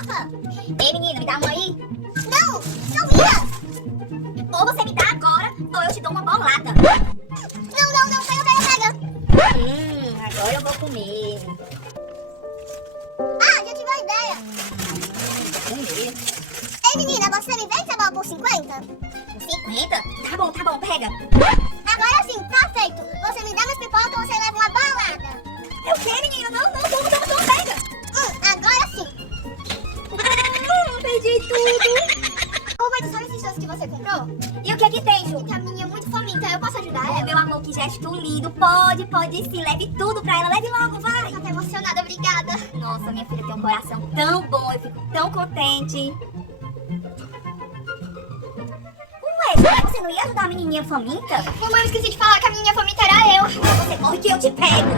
pipoca? Ei, menina, me dá uma aí. Não, não ia. Ou você me dá agora, ou eu te dou uma bolada. Não, pega. Agora eu vou comer. Ah, já tive uma ideia. Comer. Ei, menina, você me vende essa bola por 50? 50? Tá bom, pega. Agora sim, tá feito. Você me dá mais pipoca ou você leva uma bolada? É o quê, menina? Não, pega. Agora sim. Perdi tudo. Ô, mas sabe esses doces que você comprou? E o que é que tem, Ju? Que a menina é muito faminta, eu posso ajudar Oh, ela? meu amor, que gesto lindo. Pode sim. Leve tudo pra ela. Leve logo, vai. Tô até emocionada, obrigada. Nossa, minha filha tem um coração tão bom. Eu fico tão contente. Ué, Ju, você não ia ajudar a menininha faminta? Mamãe, eu esqueci de falar que a menina faminta era eu. Você corre que eu te pego.